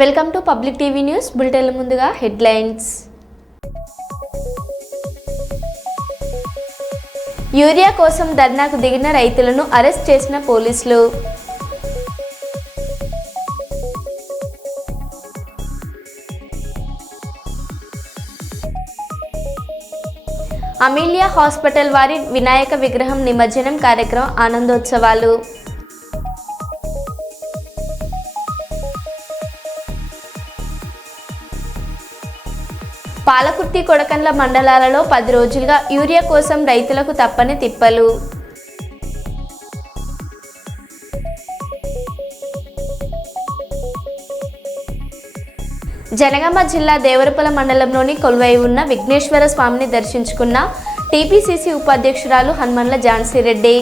Welcome to public TV news bulletin. ముందుగా headlines. Urea కోసం ధర్నాకు దిగిన రైతులను అరెస్ట్ చేసిన పోలీసులు. అమీలియా హాస్పిటల్ వారి వినాయక విగ్రహం నిమజ్జనం కార్యక్రమం ఆనందోత్సవాలు. పాలకుర్తి కొడకండ్ల మండలాలలో 10 రోజులుగా యూరియా కోసం రైతులకు తప్పని తిప్పలు. జనగామ జిల్లా దేవరపల మండలంలోని కొలువై ఉన్న విఘ్నేశ్వర స్వామిని దర్శించుకున్న టీపీసీసీ ఉపాధ్యక్షురాలు హనుమన్ల ఝాన్సీ రెడ్డి.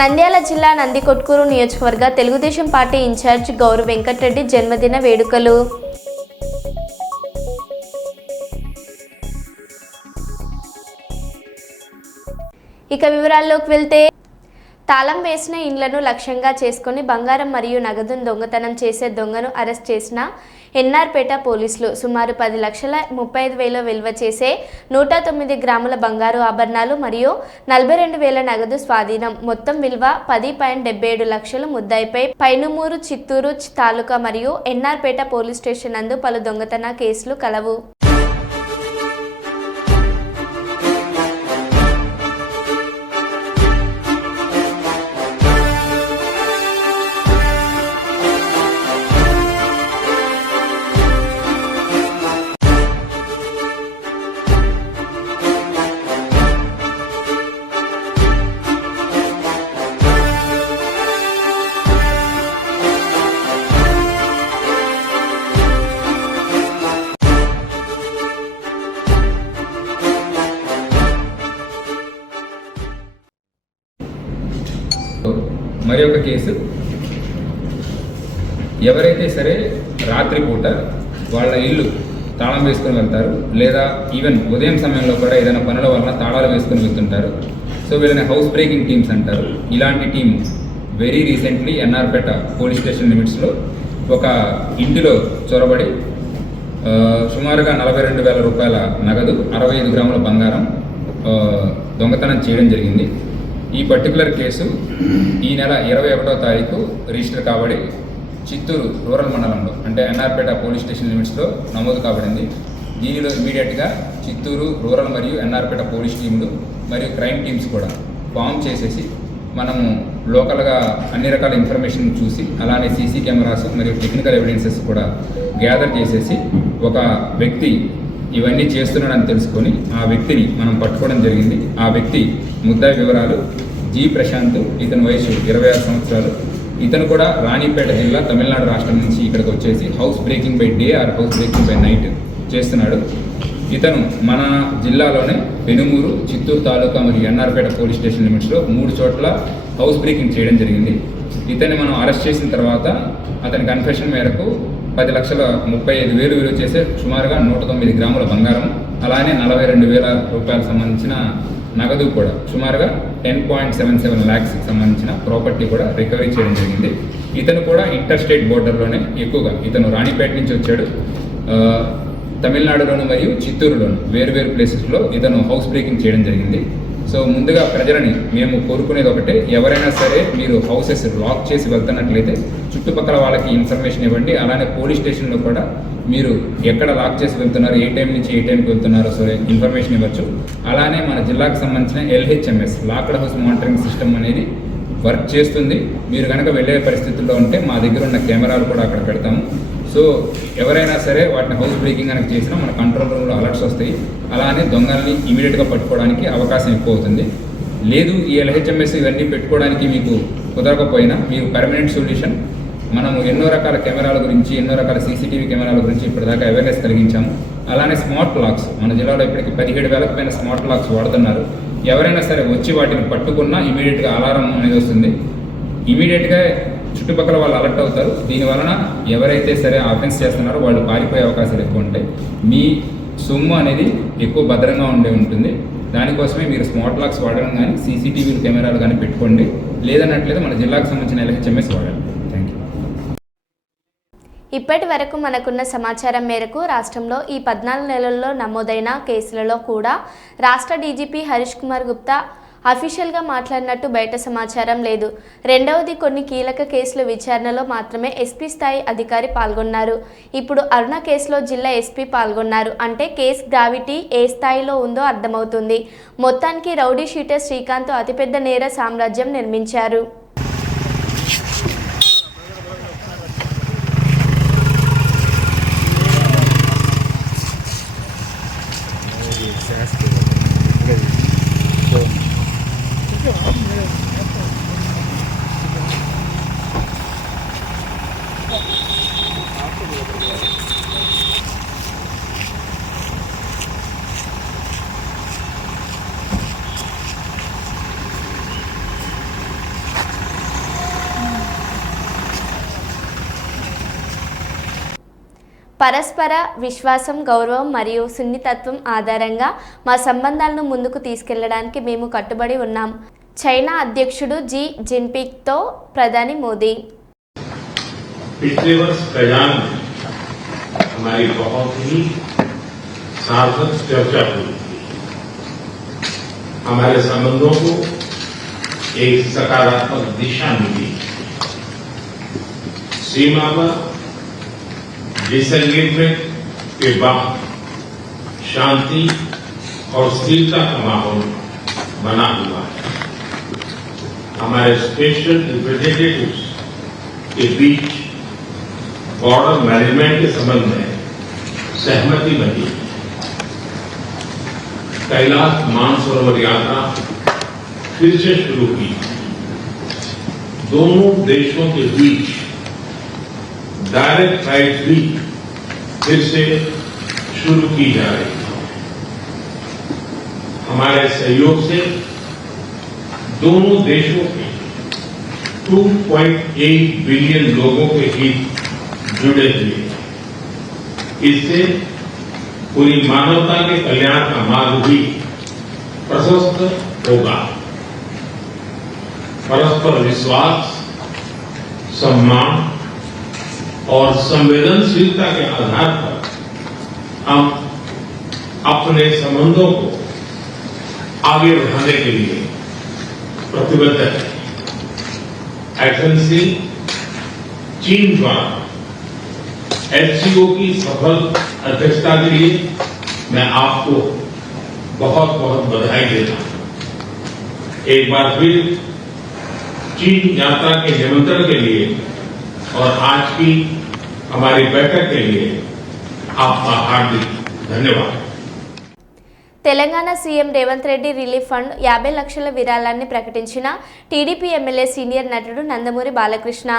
నంద్యాల జిల్లా నందికొట్కూరు నియోజకవర్గ తెలుగుదేశం పార్టీ ఇన్ఛార్జ్ గౌరవ్ వెంకటరెడ్డి జన్మదిన వేడుకలు. ఇక వివరాల్లోకి వెళ్తే, తాళం వేసిన ఇండ్లను లక్ష్యంగా చేసుకుని బంగారం మరియు నగదును దొంగతనం చేసే దొంగను అరెస్ట్ చేసిన ఎన్ఆర్పేట పోలీసులు. సుమారు 10,35,000 విలువ చేసే 109 గ్రాముల బంగారు ఆభరణాలు మరియు 42,000 నగదు స్వాధీనం. మొత్తం విలువ 10.77 లక్షలు. ముద్దాయిపై పైనుమూరు చిత్తూరు తాలూకా మరియు ఎన్ఆర్పేట పోలీస్ స్టేషన్ నందు పలు దొంగతన కేసులు కలవు. మరి ఒక కేసు, ఎవరైతే సరే రాత్రిపూట వాళ్ళ ఇల్లు తాళం వేసుకొని వెళ్తారు, లేదా ఈవెన్ ఉదయం సమయంలో కూడా ఏదైనా పనుల వలన తాళాలు వేసుకొని వెళ్తుంటారు. సో వీళ్ళని హౌస్ బ్రేకింగ్ టీమ్స్ అంటారు. ఇలాంటి team very recently NR Peta police station లిమిట్స్లో ఒక ఇంటిలో చొరబడి సుమారుగా 42,000 రూపాయల నగదు, 65 గ్రాముల బంగారం దొంగతనం చేయడం జరిగింది. ఈ పర్టికులర్ కేసు ఈ నెల 21వ తారీఖు రిజిస్టర్ కాబడి చిత్తూరు రూరల్ మండలంలో, అంటే ఎన్ఆర్పేట పోలీస్ స్టేషన్ లిమిట్స్లో నమోదు కాబడింది. దీనిలో ఇమీడియట్గా చిత్తూరు రూరల్ మరియు ఎన్ఆర్పేట పోలీస్ టీంలు మరియు క్రైమ్ టీమ్స్ కూడా ఫామ్ చేసేసి మనము లోకల్గా అన్ని రకాల ఇన్ఫర్మేషన్ చూసి, అలానే సీసీ కెమెరాస్ మరియు టెక్నికల్ ఎవిడెన్సెస్ కూడా గ్యాదర్ చేసేసి ఒక వ్యక్తి ఇవన్నీ చేస్తున్నాడని తెలుసుకొని ఆ వ్యక్తిని మనం పట్టుకోవడం జరిగింది. ఆ వ్యక్తి ముద్దాయి వివరాలు జి ప్రశాంత్, ఇతని వయసు 26 సంవత్సరాలు. ఇతను కూడా రాణిపేట జిల్లా, తమిళనాడు రాష్ట్రం నుంచి ఇక్కడికి వచ్చేసి house breaking by day or house breaking by night చేస్తున్నాడు. ఇతను మన జిల్లాలోనే పెనుమూరు, చిత్తూరు తాలూకా మరియు ఎన్ఆర్పేట పోలీస్ స్టేషన్ లిమిట్స్లో 3 చోట్ల హౌస్ బ్రేకింగ్ చేయడం జరిగింది. ఇతన్ని మనం అరెస్ట్ చేసిన తర్వాత అతని కన్ఫెషన్ మేరకు 10,35,000 విలువ చేసే సుమారుగా 109 గ్రాముల బంగారం, అలానే 42,000 రూపాయలకు సంబంధించిన నగదు కూడా సుమారుగా 10.77 lakhs సంబంధించిన ప్రాపర్టీ కూడా రికవరీ చేయడం జరిగింది. ఇతను కూడా ఇంటర్ స్టేట్ బోర్డర్లోనే ఎక్కువగా, ఇతను రాణిపేట నుంచి వచ్చాడు. తమిళనాడులోను మరియు చిత్తూరులోను వేరు ప్లేసెస్లో ఇతను హౌస్ బ్రేకింగ్ చేయడం జరిగింది. సో ముందుగా ప్రజలని మేము కోరుకునేది ఒకటే, ఎవరైనా సరే మీరు హౌసెస్ లాక్ చేసి వెళ్తున్నట్లయితే చుట్టుపక్కల వాళ్ళకి ఇన్ఫర్మేషన్ ఇవ్వండి. అలానే పోలీస్ స్టేషన్లో కూడా మీరు ఎక్కడ లాక్ చేసి వెళ్తున్నారు, ఏ టైం నుంచి ఏ టైంకి వెళ్తున్నారో సరే ఇన్ఫర్మేషన్ ఇవ్వచ్చు. అలానే మన జిల్లాకు సంబంధించిన LHMS locked house monitoring system అనేది వర్క్ చేస్తుంది. మీరు కనుక వెళ్ళే పరిస్థితుల్లో ఉంటే మా దగ్గర ఉన్న కెమెరాలు కూడా అక్కడ పెడతాము. సో ఎవరైనా సరే వాటిని హౌస్ బ్రేకింగ్ కనుక చేసినా మన కంట్రోల్ రూమ్లో అలర్ట్స్ వస్తాయి. అలానే దొంగల్ని ఇమీడియట్గా పట్టుకోవడానికి అవకాశం ఎక్కువ అవుతుంది. లేదు ఈ LHMS ఇవన్నీ పెట్టుకోవడానికి మీకు కుదరకపోయినా మీరు పర్మనెంట్ సొల్యూషన్, మనము ఎన్నో రకాల కెమెరాల గురించి, ఎన్నో రకాల CCTV కెమెరాల గురించి ఇప్పటిదాకా అవేర్నెస్ కలిగించాము. అలానే స్మార్ట్ లాక్స్, మన జిల్లాలో ఇప్పటికి 17,000 పైన స్మార్ట్ లాక్స్ వాడుతున్నారు. ఎవరైనా సరే వచ్చి వాటిని పట్టుకున్నా ఇమీడియట్గా అలారం అనేది వస్తుంది. ఇమీడియట్గా చుట్టుపక్కల వాళ్ళు అలర్ట్ అవుతారు. దీనివలన ఎవరైతే సరే ఆఫెన్స్ చేస్తున్నారో వాళ్ళు పారిపోయే అవకాశాలు ఎక్కువ ఉంటాయి. మీ సొమ్ము అనేది ఎక్కువ భద్రంగా ఉంటుంది. దానికోసమే మీరు స్మార్ట్ లాక్స్ వాడడం కానీ, CCTV కెమెరాలు కానీ పెట్టుకోండి. లేదన్నట్లయితే మన జిల్లాకు సంబంధించిన LHMS వాడాలి. Thank you. ఇప్పటి వరకు మనకున్న సమాచారం మేరకు రాష్ట్రంలో ఈ 14 నెలల్లో నమోదైన కేసులలో కూడా రాష్ట్ర డీజీపీ హరీష్ కుమార్ గుప్తా అఫీషియల్గా మాట్లాడినట్టు బయట సమాచారం లేదు. రెండవది, కొన్ని కీలక కేసుల విచారణలో మాత్రమే ఎస్పీ స్థాయి అధికారి పాల్గొన్నారు. ఇప్పుడు అరుణ కేసులో జిల్లా ఎస్పీ పాల్గొన్నారు అంటే కేసు గ్రావిటీ ఏ స్థాయిలో ఉందో అర్థమవుతుంది. మొత్తానికి రౌడీ షీటర్ శ్రీకాంత్ అతిపెద్ద నేర సామ్రాజ్యం నిర్మించారు. పరస్పర విశ్వాసం, గౌరవం మరియు సున్నితత్వం ఆధారంగా మా సంబంధాలను ముందుకు తీసుకెళ్లడానికి మేము కట్టుబడి ఉన్నాం. చైనా అధ్యక్షుడు జీ జిన్పింగ్తో ప్రధాని మోదీ. पिछले वर्ष कयान में हमारी बहुत ही सार्थक चर्चा हुई थी. हमारे संबंधों को एक सकारात्मक दिशा मिली. सीमा पर डिसएंगेजमेंट के बाद शांति और स्थिरता का माहौल बना हुआ है. हमारे स्पेशल रिप्रेजेंटेटिव्स के बीच बॉर्डर मैनेजमेंट के संबंध में सहमति बनी. कैलाश मानसरोवर यात्रा फिर से शुरू की. दोनों देशों के बीच डायरेक्ट फ्लाइट भी फिर से शुरू की जा रही है. हमारे सहयोग से दोनों देशों के 2.8 बिलियन लोगों के हित जुड़े हुए. इससे पूरी मानवता के कल्याण का मार्ग भी प्रशस्त होगा. परस्पर विश्वास, सम्मान और संवेदनशीलता के आधार पर हम अपने संबंधों को आगे बढ़ाने के लिए प्रतिबद्ध है. एक्सेलेंसी, चीन द्वारा HCO की सफल अध्यक्षता के लिए मैं आपको बहुत बहुत बधाई देता हूं. एक बार फिर चीन यात्रा के निमंत्रण के लिए और आज की हमारी बैठक के लिए आपका हार्दिक धन्यवाद. Telangana CM Revanth Reddy relief fund 50 లక్షల విరాళాన్ని ప్రకటించిన టీడీపీ ఎమ్మెల్యే సీనియర్ నటుడు నందమూరి బాలకృష్ణ.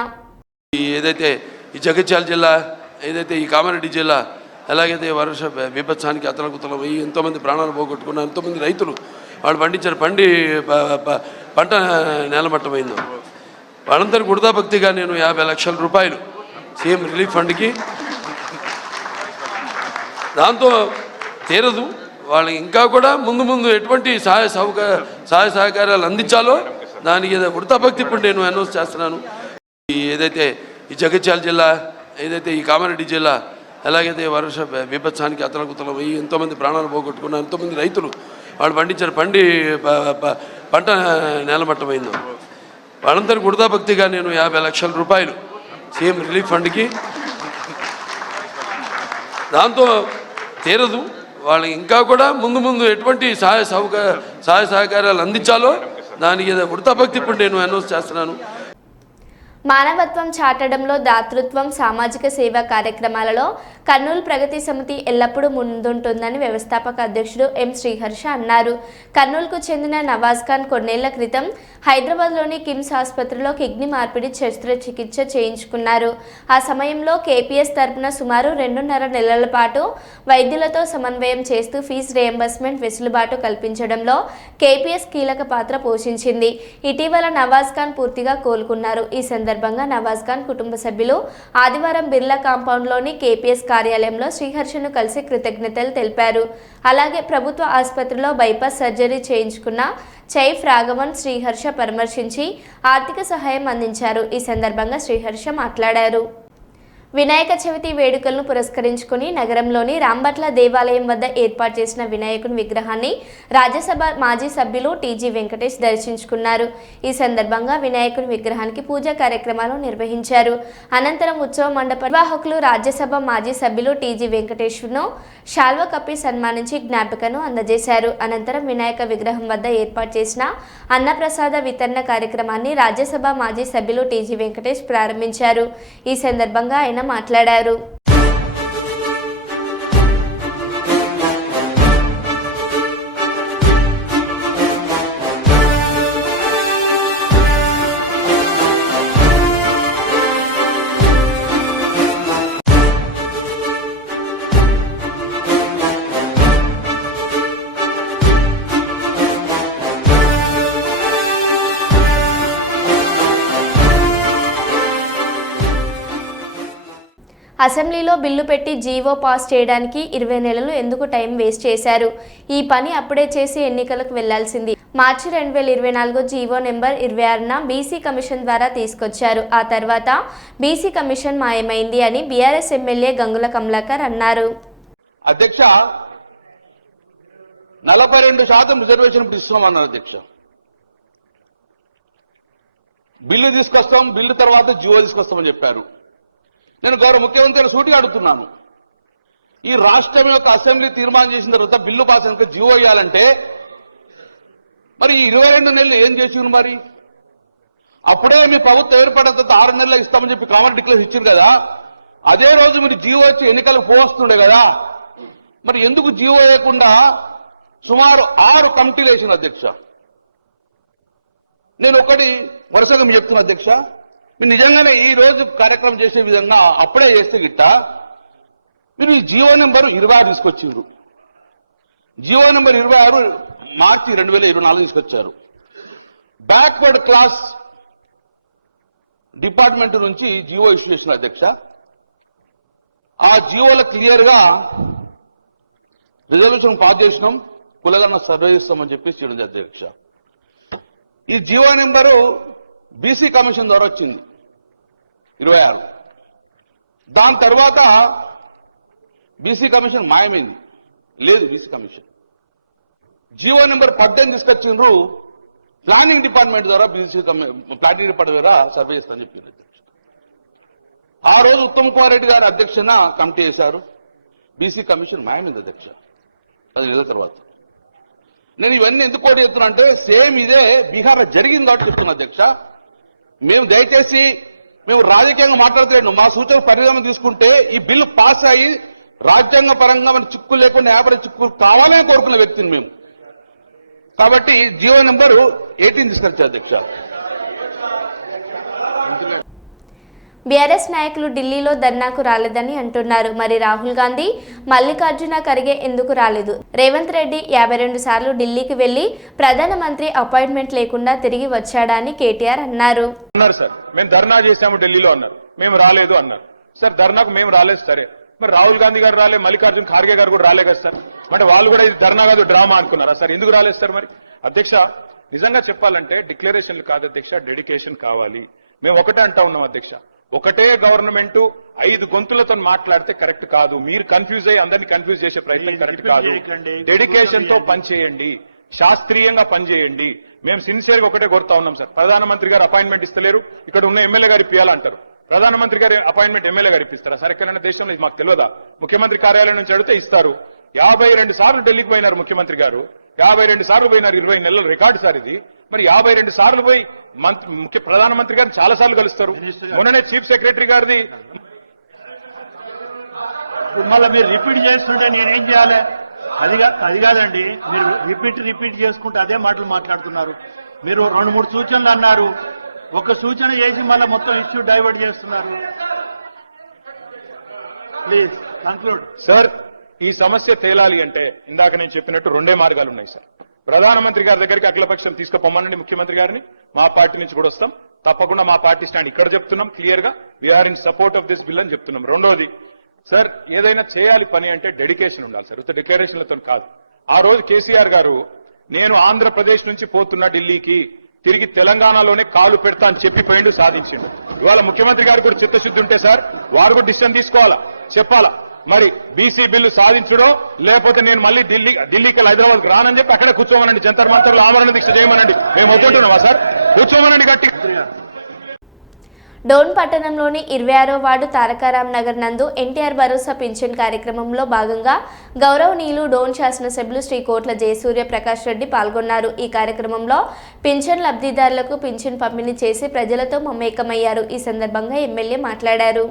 ఏదైతే ఈ జగిత్యాల జిల్లా, ఏదైతే ఈ కామారెడ్డి జిల్లా, ఎలాగైతే వర్ష విపత్సానికి అతలకుతలమై ఎంతోమంది ప్రాణాలు పోగొట్టుకున్నారు, ఎంతోమంది రైతులు వాళ్ళు పండించిన పంట నేలమట్టమైందో వాళ్ళందరికీ వృధాభక్తిగా నేను 50 లక్షల రూపాయలు సీఎం రిలీఫ్ ఫండ్కి, దాంతో తీరదు వాళ్ళకి ఇంకా కూడా ముందు ఎటువంటి సహాయ సహకారాలు అందించాలో దానికి వృధాభక్తి ఇప్పుడు నేను అనౌన్స్ చేస్తున్నాను. ఏదైతే ఈ జగిత్యాల జిల్లా, ఏదైతే ఈ కామారెడ్డి జిల్లా, ఎలాగైతే వర్ష విపత్సానికి అతలకుతలమై ఎంతోమంది ప్రాణాలు పోగొట్టుకున్నారు, ఎంతోమంది రైతులు వాళ్ళు పండించిన పంట నేలమట్టమైందో వాళ్ళందరికీ వృధాభక్తిగా నేను 50 లక్షల రూపాయలు సీఎం రిలీఫ్ ఫండ్కి, దాంతో తీరదు వాళ్ళకి ఇంకా కూడా ముందు ఎటువంటి సహాయ సహకారాలు అందించాలో దానికి వృధాభక్తి ఇప్పుడు నేను అనౌన్స్ చేస్తున్నాను. మానవత్వం చాటడంలో దాతృత్వం, సామాజిక సేవా కార్యక్రమాలలో కర్నూలు ప్రగతి సమితి ఎల్లప్పుడూ ముందుంటుందని వ్యవస్థాపక అధ్యక్షుడు ఎం శ్రీహర్ష అన్నారు. కర్నూలుకు చెందిన నవాజ్ ఖాన్ కొన్నేళ్ల క్రితం హైదరాబాద్లోని కిమ్స్ ఆసుపత్రిలో కిడ్నీ మార్పిడి శస్త్రచికిత్స చేయించుకున్నారు. ఆ సమయంలో కేపీఎస్ తరపున సుమారు 2.5 నెలల పాటు వైద్యులతో సమన్వయం చేస్తూ ఫీజు రియంబర్స్మెంట్ వెసులుబాటు కల్పించడంలో కేపీఎస్ కీలక పాత్ర పోషించింది. ఇటీవల నవాజ్ ఖాన్ పూర్తిగా కోలుకున్నారు. ఈ సందర్భంగా సందర్భంగా నవాజ్ ఖాన్ కుటుంబ సభ్యులు ఆదివారం బిర్లా కాంపౌండ్లోని కేపీఎస్ కార్యాలయంలో శ్రీహర్షను కలిసి కృతజ్ఞతలు తెలిపారు. అలాగే ప్రభుత్వ ఆసుపత్రిలో బైపాస్ సర్జరీ చేయించుకున్న చైఫ్ రాఘవన్ శ్రీహర్ష పరామర్శించి ఆర్థిక సహాయం అందించారు. ఈ సందర్భంగా శ్రీహర్ష మాట్లాడారు. వినాయక చవితి వేడుకలను పురస్కరించుకుని నగరంలోని రాంబట్ల దేవాలయం వద్ద ఏర్పాటు చేసిన వినాయకుని విగ్రహాన్ని రాజ్యసభ మాజీ సభ్యులు టీజీ వెంకటేష్ దర్శించుకున్నారు. ఈ సందర్భంగా వినాయకుని విగ్రహానికి పూజా కార్యక్రమాలు నిర్వహించారు. అనంతరం ఉత్సవ మండప నిర్వాహకులు రాజ్యసభ మాజీ సభ్యులు టీజీ వెంకటేష్ను శాల్వ కప్పి సన్మానించి జ్ఞాపికను అందజేశారు. అనంతరం వినాయక విగ్రహం వద్ద ఏర్పాటు చేసిన అన్నప్రసాద వితరణ కార్యక్రమాన్ని రాజ్యసభ మాజీ సభ్యులు టీజీ వెంకటేష్ ప్రారంభించారు. ఈ సందర్భంగా ఆయన మాట్లాడారు. అసెంబ్లీలో బిల్లు పెట్టి జీవో పాస్ చేయడానికి 20 నెలలు ఎందుకు టైం వేస్ట్ చేశారు? ఈ పని అప్పుడే చేసి ఎన్నికలకు వెళ్లాల్సింది. మార్చి 2024 జీవో నెంబర్ 26న బీసీ కమిషన్ ద్వారా తీసుకొచ్చారు. ఆ తర్వాత బీసీ కమిషన్ మాయమైంది అని బీఆర్ఎస్ ఎమ్మెల్యే గంగుల కమలాకర్ అన్నారు. అధ్యక్ష 42% రిజర్వేషన్ ఇస్తున్నామన్నారు అధ్యక్ష. బిల్లు తీసుకొస్తాం, బిల్లు తర్వాత జీవో తీసుకొస్తామని చెప్పారు. నేను గౌరవ ముఖ్యమంత్రి సూటిగా అడుగుతున్నాను, ఈ రాష్ట్రం యొక్క అసెంబ్లీ తీర్మానం చేసిన తర్వాత బిల్లు పాస్ అయినాక జీవో ఇవ్వాలంటే మరి ఈ 22 నెలలు ఏం చేసింది? మరి అప్పుడే మీ ప్రభుత్వం ఏర్పడిన తర్వాత 6 నెలలు ఇస్తామని చెప్పి కామన్ డిక్లేర్ ఇచ్చింది కదా, అదే రోజు మీరు జీవో వచ్చి ఎన్నికలకు పోవస్తుండే కదా, మరి ఎందుకు జీవో వేయకుండా సుమారు 6 కమిటీలు వేసిన అధ్యక్ష? నేను ఒకటి వరుసగా మీకు చెప్తున్నా అధ్యక్ష, మీరు నిజంగానే ఈ రోజు కార్యక్రమం చేసే విధంగా అప్పుడే చేస్తే గిట్ట మీరు ఈ జీవో నెంబర్ 26 తీసుకొచ్చిండ్రు. జీవో నెంబర్ 26 మార్చి 2024 తీసుకొచ్చారు. బ్యాక్వర్డ్ క్లాస్ డిపార్ట్మెంట్ నుంచి జీవో ఇష్యూ చేసిన అధ్యక్ష. ఆ జీవోలో క్లియర్ గా రిజర్వేషన్ పాస్ చేసినాం, కులగన్న సర్వే చేస్తామని చెప్పి చేయడం అధ్యక్ష. ఈ జీవో నెంబరు బీసీ కమిషన్ ద్వారా వచ్చింది 26. దాని తర్వాత బీసీ కమిషన్ మాయమైంది, లేదు బీసీ కమిషన్. జీవో నెంబర్ 18 తీసుకొచ్చిండ్రు, ప్లానింగ్ డిపార్ట్మెంట్ ద్వారా ప్లానింగ్ డిపార్ట్మెంట్ ద్వారా సర్వే చేస్తామని చెప్పింది అధ్యక్ష. ఆ రోజు ఉత్తమ్ కుమార్ రెడ్డి గారు అధ్యక్షన కమిటీ చేశారు, బీసీ కమిషన్ మాయమైంది అధ్యక్ష. అది ఏదో తర్వాత నేను ఇవన్నీ ఎందుకు కోటి చెప్తున్నా అంటే సేమ్ ఇదే బీహార్లో జరిగింది కాబట్టి చెప్తున్నా అధ్యక్ష. మేము దయచేసి మేము రాజకీయంగా మాట్లాడుతున్నాం, మా సూచన పరిణామం తీసుకుంటే ఈ బిల్లు పాస్ అయ్యి రాజ్యాంగ పరంగా మన చిక్కులు లేకుండా 50 చిక్కులు కావాలని కోరుకున్న వ్యక్తిని మేము. కాబట్టి జీవో నెంబరు 18 తీసుకొచ్చారు అధ్యక్ష. బీఆర్ఎస్ నాయకులు ఢిల్లీలో ధర్నాకు రాలేదని అంటున్నారు. మరి రాహుల్ గాంధీ, మల్లికార్జున ఖర్గే ఎందుకు రాలేదు? రేవంత్ రెడ్డి 52 సార్లు ఢిల్లీకి వెళ్లి ప్రధానమంత్రి అపాయింట్మెంట్ లేకుండా తిరిగి వచ్చాడని కేటీఆర్ అన్నారు. సార్ మేము ధర్నా చేశాము ఢిల్లీలో అన్నారు, మేము రాలేదు అన్నారు. సార్ ధర్నాకు మేము రాలేదు సరే, మరి రాహుల్ గాంధీ గారు రాలే, మల్లికార్జున ఖార్గే గారు కూడా రాలే కదా సార్. అంటే వాళ్ళు కూడా ఇది ధర్నా కాదు డ్రామా అనుకున్నారా సార్? ఎందుకు రాలేదు సార్? మరి అధ్యక్ష నిజంగా చెప్పాలంటే డిక్లరేషన్లు కాదు అధ్యక్ష, డెడికేషన్ కావాలి. మేము ఒకటే అంటా ఉన్నాం అధ్యక్ష, ఒకటే గవర్నమెంట్ 5 గొంతులతో మాట్లాడితే కరెక్ట్ కాదు. మీరు కన్ఫ్యూజ్ అయ్యి అందరినీ కన్ఫ్యూజ్ చేసే ప్రయత్నం కరెక్ట్ కాదు. డెడికేషన్ తో పనిచేయండి, శాస్త్రీయంగా పనిచేయండి. మేము సిన్సియర్ గా ఒకటే కోరుతా ఉన్నాం సార్. ప్రధానమంత్రి గారు అపాయింట్మెంట్ ఇస్తలేరు, ఇక్కడ ఉన్న ఎమ్మెల్యే గారు ఇప్పియాలంటారు. ప్రధానమంత్రి గారు అపాయింట్మెంట్ ఎమ్మెల్యే గారు ఇప్పిస్తారా సార్? ఎక్కడైనా దేశంలో మాకు తెలియదా? ముఖ్యమంత్రి కార్యాలయం నుంచి అడిగితే ఇస్తారు. 52 సార్లు ఢిల్లీకి పోయినారు ముఖ్యమంత్రి గారు, 52 సార్లు పోయినారు, 20 నెలల రికార్డు సార్ ఇది. మరి 52 సార్లు పోయి ప్రధానమంత్రి గారిని చాలా సార్లు కలుస్తారు. మొన్ననే చీఫ్ సెక్రటరీ గారిది మళ్ళీ మీరు రిపీట్ చేస్తుంటే నేనేం చేయాలి? అది కాదండి, మీరు రిపీట్ చేసుకుంటే అదే మాటలు మాట్లాడుతున్నారు. మీరు 2-3 సూచనలు అన్నారు, ఒక సూచన చేసి మళ్ళీ మొత్తం ఇష్యూ డైవర్ట్ చేస్తున్నారు. Please conclude. సార్ ఈ సమస్య తేలాలి అంటే ఇందాక నేను చెప్పినట్టు 2 మార్గాలు ఉన్నాయి సార్. ప్రధానమంత్రి గారి దగ్గరికి అఖిలపక్షం తీసుకుపోమనండి ముఖ్యమంత్రి గారిని, మా పార్టీ నుంచి కూడా వస్తాం. తప్పకుండా మా పార్టీ స్టాండ్ ఇక్కడ చెప్తున్నాం క్లియర్ గా we are in support of this bill అని చెప్తున్నాం. రెండోది సార్, ఏదైనా చేయాలి పని అంటే డెడికేషన్ ఉండాలి సార్, ఉత్త డిక్లరేషన్లతో కాదు. ఆ రోజు కేసీఆర్ గారు నేను ఆంధ్రప్రదేశ్ నుంచి పోతున్నా ఢిల్లీకి, తిరిగి తెలంగాణలోనే కాలు పెడతా అని చెప్పిపోయిండు, సాధించిండు. ఇవాళ ముఖ్యమంత్రి గారు కూడా చిత్తశుద్ధి ఉంటే సార్ వారు కూడా డిసిషన్ తీసుకోవాలా, చెప్పాలా. మరి బీసీ బిల్లు సాధించడో లేకపోతే నేను మళ్ళీ ఢిల్లీకి హైదరాబాద్కి రానని చెప్పి అక్కడే కూర్చోమనండి, జంతర్ మంతర్లో ఆమరణ దీక్ష చేయమనండి. మేము వద్దంటున్నామా సార్? కూర్చోమనండి గట్టి. డోన్ పట్టణంలోని 26వ వార్డు తారకారాం నగర్ నందు ఎన్టీఆర్ భరోసా పింఛన్ కార్యక్రమంలో భాగంగా గౌరవనీయులు డోన్ శాసనసభ్యులు శ్రీ కోట్ల జయసూర్య ప్రకాష్ రెడ్డి పాల్గొన్నారు. ఈ కార్యక్రమంలో పింఛన్ లబ్ధిదారులకు పింఛన్ పంపిణీ చేసి ప్రజలతో మమేకమయ్యారు. ఈ సందర్భంగా ఎమ్మెల్యే మాట్లాడారు.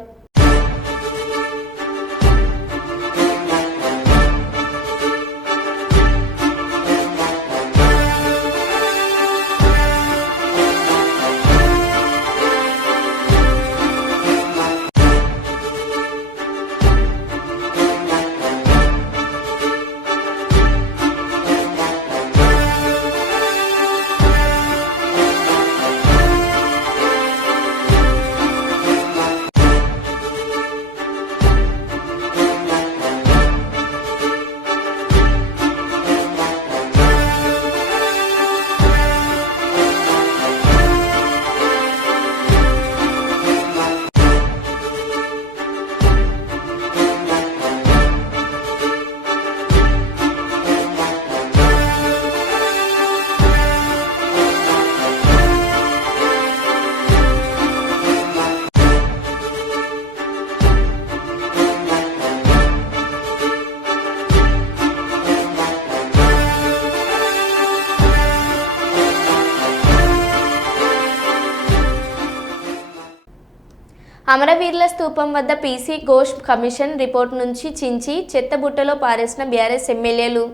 అమరవీరుల స్తూపం వద్ద పీసీ ఘోష్ కమిషన్ రిపోర్ట్ నుంచి చించి చెత్తబుట్టలో పారేసిన బీఆర్ఎస్ ఎమ్మెల్యేలు.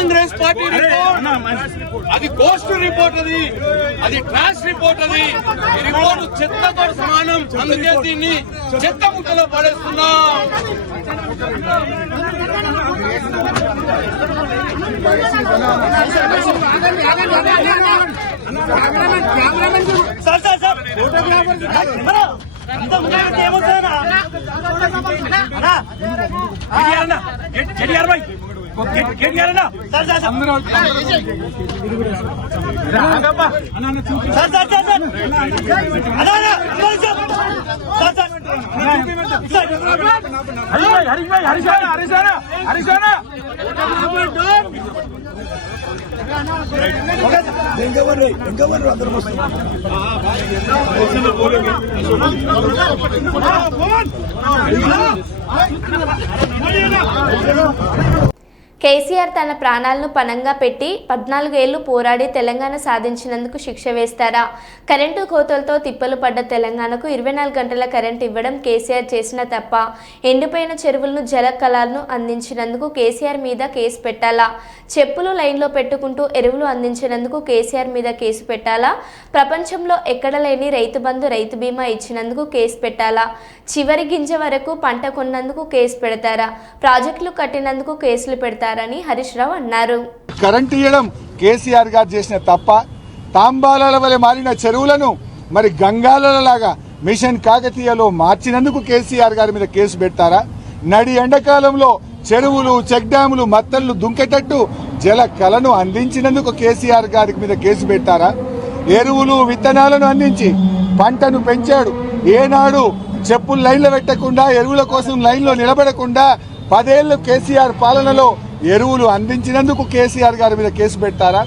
కాంగ్రెస్ పార్టీ రిపోర్ట్ అది గోస్ట్ రిపోర్ట్, అది ట్రాష్ రిపోర్ట్, అది ఈ రిపోర్ట్ చెత్తతో సమానం. అందుకే దీన్ని చెత్త ముక్కలో పడేస్తున్నాం. కేసీఆర్ తన ప్రాణాలను పణంగా పెట్టి 14 ఏళ్లు పోరాడి తెలంగాణ సాధించినందుకు శిక్ష వేస్తారా? కరెంటు కోతలతో తిప్పలు పడ్డ తెలంగాణకు 24 గంటల కరెంటు ఇవ్వడం కేసీఆర్ చేసిన తప్ప? ఎండిపోయిన చెరువులను జల కళాలను అందించినందుకు కేసీఆర్ మీద కేసు పెట్టాలా? చెప్పులు లైన్లో పెట్టుకుంటూ ఎరువులు అందించినందుకు కేసీఆర్ మీద కేసు పెట్టాలా? ప్రపంచంలో ఎక్కడ లేని రైతు బంధు రైతు బీమా ఇచ్చినందుకు కేసు పెట్టాలా? చివరి గింజ వరకు పంట కొన్నందుకు కేసు పెడతారా? ప్రాజెక్టులు కట్టినందుకు కేసులు పెడతారని హరీష్ రావు అన్నారు. కరెంట్ ఇవ్వడం కేసీఆర్ గారు చేసిన తప్ప? తాంబాల వలె మారిన చెరువులను మరి గంగాలలాగా మిషన్ కాకతీయలో మార్చినందుకు కేసీఆర్ గారి మీద కేసు పెడతారా? నడి ఎండాకాలంలో చెరువులు చెక్ డ్యాములు మత్తళ్లు దుంకేటట్టు జల కళను అందించినందుకు కేసీఆర్ గారి మీద కేసు పెట్టారా? ఎరువులు విత్తనాలను అందించి పంటను పెంచాడు. ఏనాడు చెప్పులు లైన్లో పెట్టకుండా ఎరువుల కోసం లైన్లో నిలబడకుండా 10 ఏళ్లు కేసీఆర్ పాలనలో ఎరువులు అందించినందుకు కేసీఆర్ గారి మీద కేసు పెట్టారా?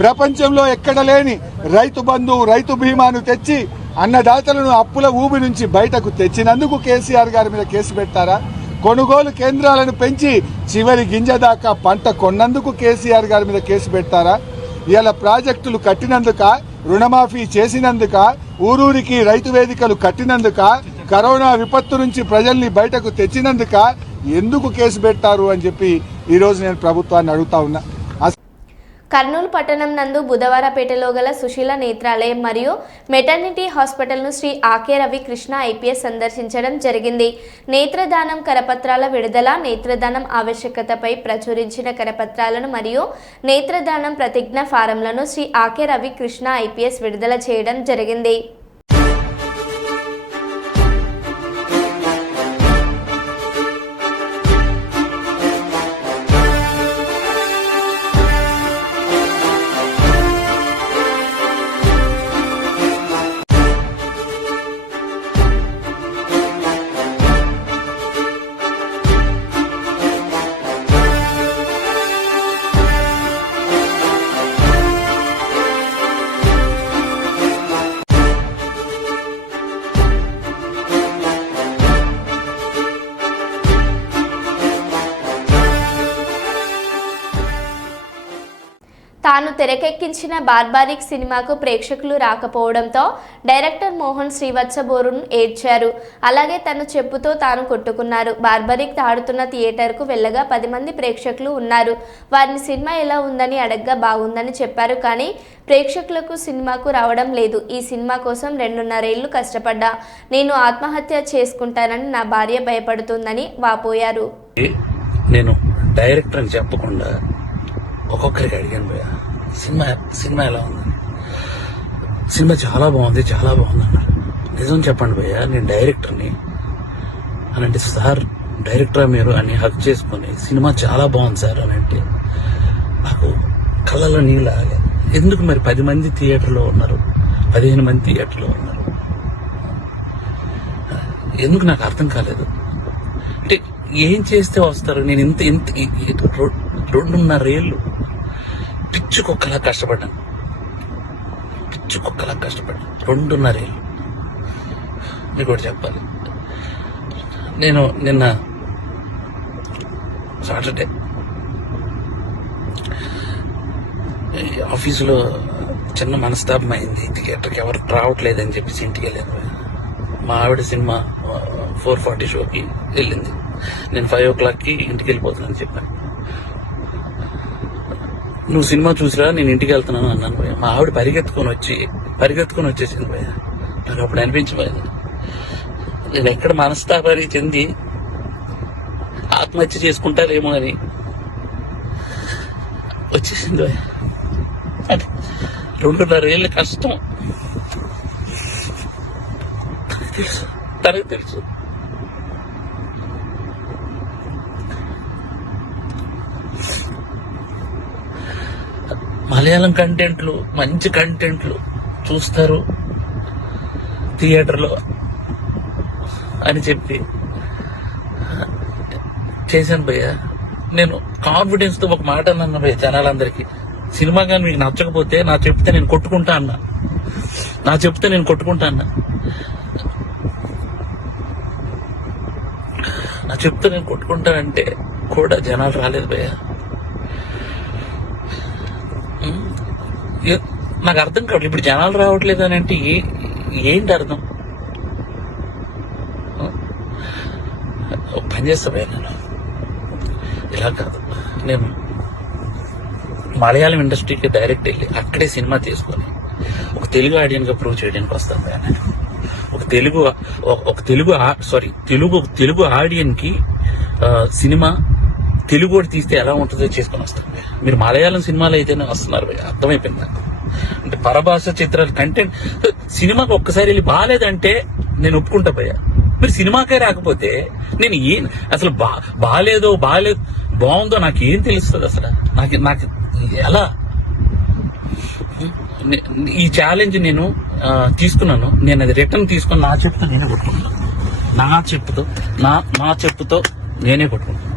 ప్రపంచంలో ఎక్కడ లేని రైతు బంధు రైతు బీమాను తెచ్చి అన్నదాతలను అప్పుల ఊబి నుంచి బయటకు తెచ్చినందుకు కేసీఆర్ గారి మీద కేసు పెట్టారా? కొనుగోలు కేంద్రాలను పెంచి చివరి గింజ దాకా పంట కొన్నందుకు కేసీఆర్ గారి మీద కేసు పెట్టారా? ఇలా ప్రాజెక్టులు కట్టినందుక, రుణమాఫీ చేసినందుక, ఊరూరికి రైతు వేదికలు కట్టినందుక, కరోనా విపత్తు నుంచి ప్రజల్ని బయటకు తెచ్చినందుక ఎందుకు కేసు పెట్టారు అని చెప్పి ఈరోజు నేను ప్రభుత్వాన్ని అడుగుతా ఉన్నా. కర్నూలు పట్టణం నందు బుధవారపేటలో గల సుశీల నేత్రాలయం మరియు మెటర్నిటీ హాస్పిటల్ను శ్రీ ఆకే రవి కృష్ణ ఐపీఎస్ సందర్శించడం జరిగింది. నేత్రదానం కరపత్రాల విడుదల, నేత్రదానం ఆవశ్యకతపై ప్రచురించిన కరపత్రాలను మరియు నేత్రదానం ప్రతిజ్ఞ ఫారంలను శ్రీ ఆకే రవి కృష్ణ ఐపీఎస్ విడుదల చేయడం జరిగింది. తాను తెరకెక్కించిన బార్బారిక్ సినిమాకు ప్రేక్షకులు రాకపోవడంతో డైరెక్టర్ మోహన్ శ్రీవత్సబోరును ఏడ్చారు. అలాగే తన చెప్పుతో తాను కొట్టుకున్నారు. బార్బారిక్ ఆడుతున్న థియేటర్కు వెళ్ళగా 10 మంది ప్రేక్షకులు ఉన్నారు. వారిని సినిమా ఎలా ఉందని అడగ్గా బాగుందని చెప్పారు. కానీ ప్రేక్షకులకు సినిమాకు రావడం లేదు. ఈ సినిమా కోసం 2.5 ఏళ్లు కష్టపడ్డా. నేను ఆత్మహత్య చేసుకుంటానని నా భార్య భయపడుతుందని వాపోయారు. నేను డైరెక్టర్ అని చెప్పకుండా ఒక్కొక్కరికి అడిగాను భయ్యా, సినిమా ఎలా ఉంది, సినిమా చాలా బాగుంది అన్నారు. నిజం చెప్పండి భయ్యా, నేను డైరెక్టర్ని అని అంటే, సార్ డైరెక్టరా మీరు అని హక్ చేసుకుని సినిమా చాలా బాగుంది సార్ అని అంటే నాకు కళ్ళలో నీళ్ళు ఆగాలి. ఎందుకు మరి 10 మంది థియేటర్లో ఉన్నారు, 15 మంది థియేటర్లో ఉన్నారు, ఎందుకు నాకు అర్థం కాలేదు. అంటే ఏం చేస్తే వస్తారు? నేను ఇంత 2.5 ఏళ్ళు పిచ్చుకొక్కలా కష్టపడ్డాను. 2.5 ఏళ్ళు. మీకు ఒకటి చెప్పాలి, నేను నిన్న సాటర్డే ఆఫీసులో చిన్న మనస్తాపం అయింది. థియేటర్కి ఎవరు రావట్లేదని చెప్పేసి ఇంటికి వెళ్ళాను. మా ఆవిడ సినిమా 4:40 షోకి వెళ్ళింది. నేను 5 o'clockకి ఇంటికి వెళ్ళిపోతున్నాను చెప్పాను. నువ్వు సినిమా చూసిరా, నేను ఇంటికి వెళ్తున్నాను అన్నాను భయ్య. మా ఆవిడ పరిగెత్తుకొని వచ్చేసింది భయ్య. నాకు అప్పుడు అనిపించిపోయింది, నేను ఎక్కడ మనస్తాపానికి చెంది ఆత్మహత్య చేసుకుంటారేమో అని వచ్చేసింది భయ్య. అంటే 2.5 ఏళ్ళ కష్టం తనకు తెలుసు. మలయాళం కంటెంట్లు, మంచి కంటెంట్లు చూస్తారు థియేటర్లో అని చెప్పి చేశాను భయ్య. నేను కాన్ఫిడెన్స్ తో ఒక మాట అన్నాను భయ్య జనాలందరికీ, సినిమా కానీ మీకు నచ్చకపోతే నా చెప్తే నేను కొట్టుకుంటా అన్నా. నా చెప్తే నేను కొట్టుకుంటా అంటే కూడా జనాలు రాలేదు భయ్య. నాకు అర్థం కావట్లేదు, ఇప్పుడు జనాలు రావట్లేదు అని అంటే ఏంటి అర్థం? పని చేస్తా భయ్య, నేను ఇలా కాదు, నేను మలయాళం ఇండస్ట్రీకి డైరెక్ట్ వెళ్ళి అక్కడే సినిమా తీసుకొని ఒక తెలుగు ఆడియన్స్ గా ప్రూవ్ చేయడానికి వస్తాను భయ్య. నేను తెలుగు ఆడియన్ కి సినిమా తెలుగు కూడా తీస్తే ఎలా ఉంటుందో చేసుకొని వస్తాను భయ్య. మీరు మలయాళం సినిమాలు అయితేనే వస్తున్నారు భయ్య, అర్థమైపోయింది నాకు. అంటే పరభాష చిత్రాలు కంటెంట్ సినిమాకి ఒక్కసారి వెళ్ళి బాగాలేదంటే నేను ఒప్పుకుంటా భయ్య. మీరు సినిమాకే రాకపోతే నేను అసలు బాగాలేదు బాగుందో నాకు ఏం తెలుస్తుంది అసలు? నాకు ఎలా ఈ ఛాలెంజ్ నేను తీసుకున్నాను. నేను అది రిటర్న్ తీసుకొని నా చెప్పుతో నేనే కొట్టుకుంటాను. నా చెప్పుతో నేనే కొట్టుకుంటాను.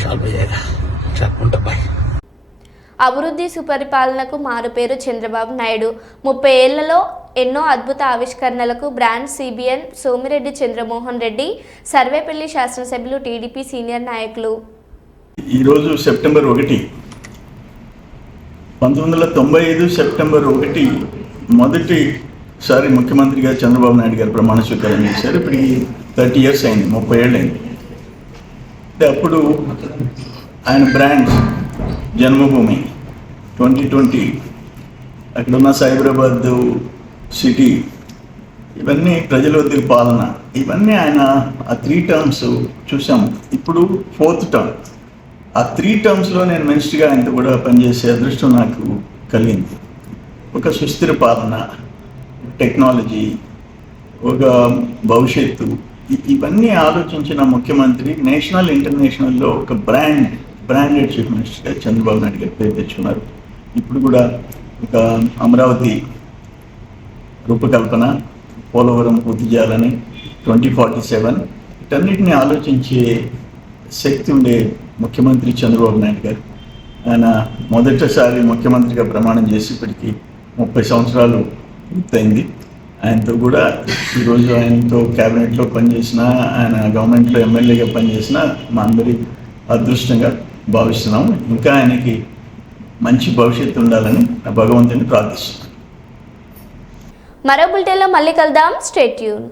చాలా భయ్య, చాలుకుంటా బాయ్. అభివృద్ధి సుపరిపాలనకు మారుపేరు చంద్రబాబు నాయుడు. 30 ఏళ్లలో ఎన్నో అద్భుత ఆవిష్కరణలకు బ్రాండ్ CBN సోమిరెడ్డి చంద్రమోహన్ రెడ్డి, సర్వేపల్లి శాసనసభ్యులు, టీడీపీ సీనియర్ నాయకులు. ఈరోజు సెప్టెంబర్ 1, 1995 సెప్టెంబర్ 1 మొదటిసారి ముఖ్యమంత్రిగా చంద్రబాబు నాయుడు గారు ప్రమాణ స్వీకారం చేశారు. ఇప్పుడు 30 years అయింది, 30 ఏళ్ళు అయింది. అప్పుడు ఆయన బ్రాండ్ జన్మభూమి 2020, అక్కడున్న సైబరాబాద్ సిటీ, ఇవన్నీ ప్రజల వద్దకు పాలన, ఇవన్నీ ఆయన ఆ 3 terms చూసాము. ఇప్పుడు 4th term. ఆ 3 termsలో నేను మినిస్టర్గా ఆయనతో కూడా పనిచేసే అదృష్టం నాకు కలిగింది. ఒక సుస్థిర పాలన, టెక్నాలజీ, ఒక భవిష్యత్తు, ఇవన్నీ ఆలోచించిన ముఖ్యమంత్రి నేషనల్ ఇంటర్నేషనల్లో ఒక బ్రాండెడ్ చీఫ్ మినిస్టర్గా చంద్రబాబు నాయుడు గారు పేరు తెచ్చుకున్నారు. ఇప్పుడు కూడా ఒక అమరావతి రూపకల్పన, పోలవరం పూర్తి చేయాలని 2047, వీటన్నిటిని ఆలోచించే శక్తి ఉండే ముఖ్యమంత్రి చంద్రబాబు నాయుడు గారు. ఆయన మొదటిసారి ముఖ్యమంత్రిగా ప్రమాణం చేసి ఇప్పటికి 30 సంవత్సరాలు పూర్తయింది. ఆయనతో కూడా ఈరోజు ఆయనతో క్యాబినెట్లో పనిచేసిన, ఆయన గవర్నమెంట్లో ఎమ్మెల్యేగా పనిచేసిన మా అందరి అదృష్టంగా భావిస్తున్నాము. ఇంకా ఆయనకి మంచి భవిష్యత్తు ఉండాలని ఆ భగవంతుని ప్రార్థిస్తున్నాను. మరో బులెటిన్లో మళ్ళీ కలుద్దాం. Stay tune.